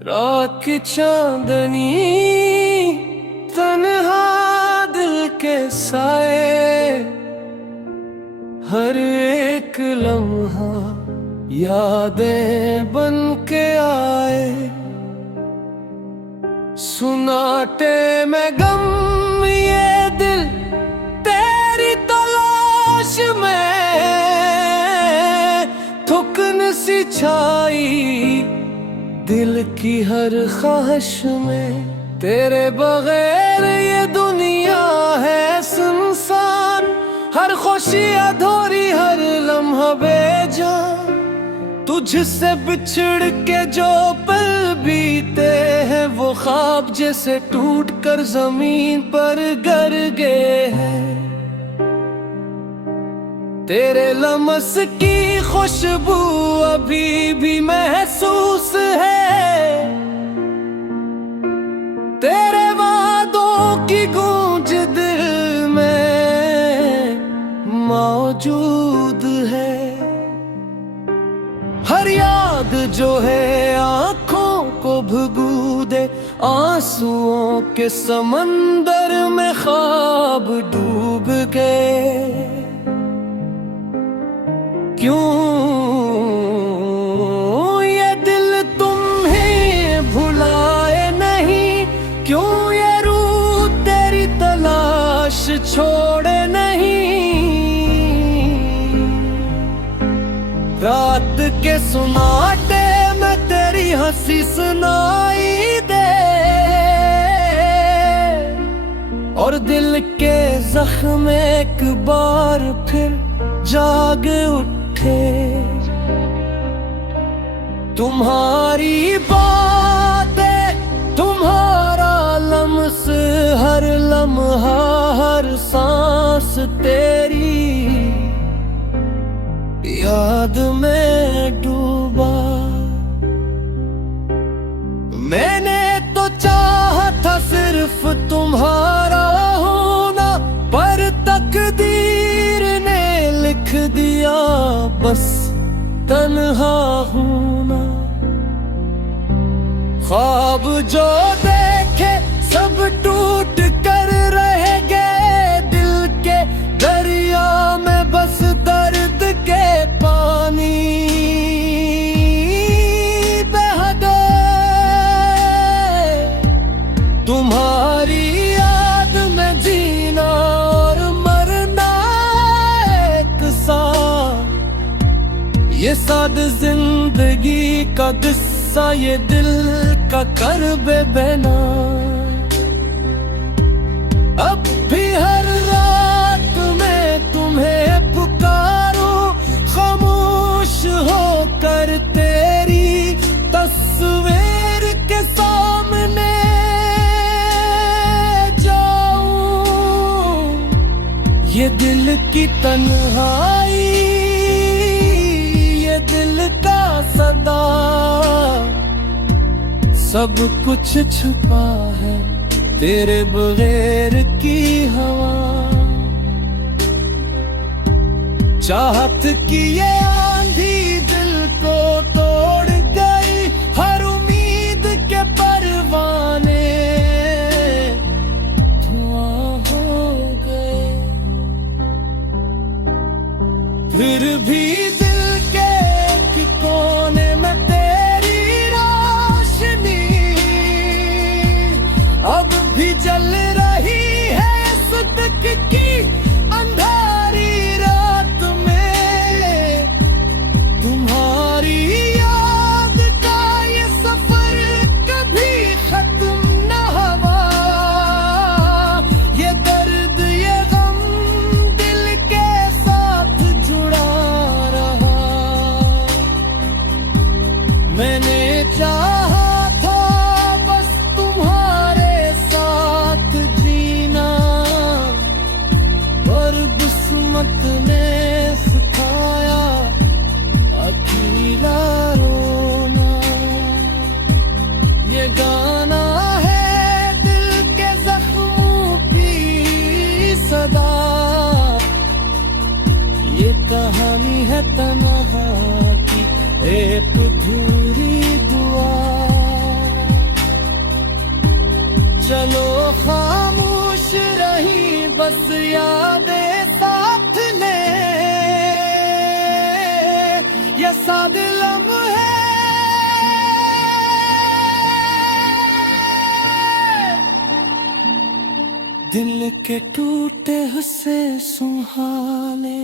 रात की चांदनी तन्हा दिल के साए, हर एक लम्हा यादें बन के आए। सुनाटे में गम ये दिल तेरी तलाश में, थुकन सी छाई दिल की हर ख्वाहिश में। तेरे बगैर ये दुनिया है सुनसान, हर खुशी अधूरी, हर लम्हा बेजान। तुझसे बिछड़ के जो पल बीते हैं, वो ख्वाब जैसे टूट कर जमीन पर गिर गए हैं। तेरे लम्स की खुशबू अभी भी महसूस है, तेरे वादों की गूंज दिल में मौजूद है। हर याद जो है आंखों को भिगो दे, आंसुओं के समंदर में ख्वाब डूब गए। क्यों ये दिल तुम्हें भुलाए नहीं, क्यों ये रूह तेरी तलाश छोड़े नहीं। रात के सुनाटे में तेरी हंसी सुनाई दे, और दिल के जख्म एक बार फिर जाग उठे। तुम्हारी बातें, तुम्हारा लम्स, हर लम्हा, हर सांस तेरी याद में डूबा। मैंने तो चाहा था सिर्फ तुम्हारा होना, पर तकदीर ने लिख दिया बस तन्हा होना। ख्वाब जो देखे सब टूट कर रह गए, दिल के दरिया में बस दर्द के पानी बह गए। तुम्हारी याद में जीना और मरना एक साथ, ये साद जिंदगी का किस्सा, ये दिल का कर्बे बना। अब भी हर रात में तुम्हें पुकारूं, खामोश होकर तेरी तस्वीर के सामने जाऊं। ये दिल की तन्हाई, ये दिल का सदा, सब कुछ छुपा है तेरे बगैर की हवा। चाहत की ये आंधी दिल को तोड़ गई, हर उम्मीद के परवाने धुआं हो गए। फिर भी दिल के एक कोने में तेरी रोशनी अब भी जल रही है, सदक की अंधारी रात में। तुम्हारी याद का ये सफर कभी खत्म न हुआ, ये दर्द ये गम दिल के साथ जुड़ा रहा। मैंने चाहा था बस तुम्हारे साथ जीना, पर किस्मत ने सिखाया अकेला रोना। तन्हा की एक अधूरी दुआ। चलो खामोश रही बस यादें साथ ले, ये सादे लम्हे दिल के टूटे हुस्से सुहाने।